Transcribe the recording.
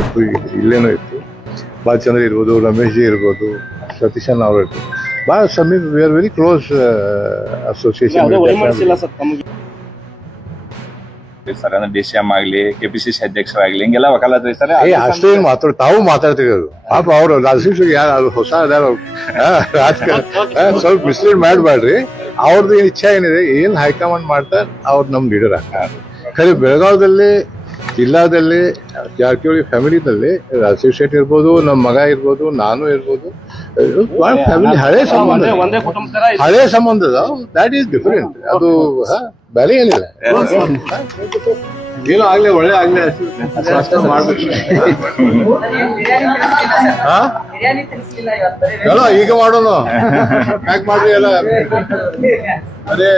ಇತ್ತು, ಇಲ್ಲೇನೋ ಇತ್ತು. ಬಾಲಚಂದ್ರ ಇರ್ಬೋದು, ರಮೇಶ್ ಜಿ ಇರ್ಬೋದು, ಸತೀಶನ್ ಅವರು ಇರ್ಬೋದು, ಭಾಳ ಸಮೀಪ. We are very close association. Sir ಅಂದ್ರೆ ಡಿಸಿಎಂ ಆಗ್ಲಿ, ಕೆಪಿಸಿಸಿ ಅಧ್ಯಕ್ಷರಾಗ್ಲಿ ಹಿಂಗೆಲ್ಲ ವಕಾಲತ್ರಿ ಸರ್. ಅಷ್ಟೇ ತಾವು ಮಾತಾಡ್ತಿರೋದು. ಪಾಪ ಅವರು ರಾಜಶೇಷ್ ಯಾರು ಹೊಸ ರಾಜಕಾರಣ ಸ್ವಲ್ಪ ಮಿಸ್ಲೀಡ್ ಮಾಡಬೇಡ್ರಿ. ಅವ್ರದ್ದು ಇಚ್ಛೆ ಏನಿದೆ, ಏನ್ ಹೈಕಮಾಂಡ್ ಮಾಡ್ತಾರೆ ಅವ್ರು ನಮ್ ಲೀಡರ್ ಆಗ್ತಾರೆ. ಖರೆ ಬೆಳಗಾವದಲ್ಲಿ, ಜಿಲ್ಲಾದಲ್ಲಿ, ಜಾರಕಿಹೊಳಿ ಫ್ಯಾಮಿಲಿನಲ್ಲಿ ರಾಜಶೇಖರ್ ಶೆಟ್ಟಿ ಇರ್ಬೋದು, ನಮ್ಮ ಮಗ ಇರ್ಬೋದು, ನಾನು ಇರ್ಬೋದು, ಫ್ಯಾಮಿಲಿ ಹಳೆ ಸಂಬಂಧ ದ್ಯಾಟ್ ಈಸ್ ಡಿಫರೆಂಟ್. ಅದು ಬೇರೆ ಏನಿಲ್ಲ. ಏನೋ ಆಗ್ಲಿ, ಒಳ್ಳೆ ಆಗ್ಲಿ, ಮಾಡ್ಬೇಕು. ಎಲ್ಲ ಈಗ ಮಾಡೋಣ, ಪ್ಯಾಕ್ ಮಾಡ್ರಿ ಎಲ್ಲ. ಅದೇ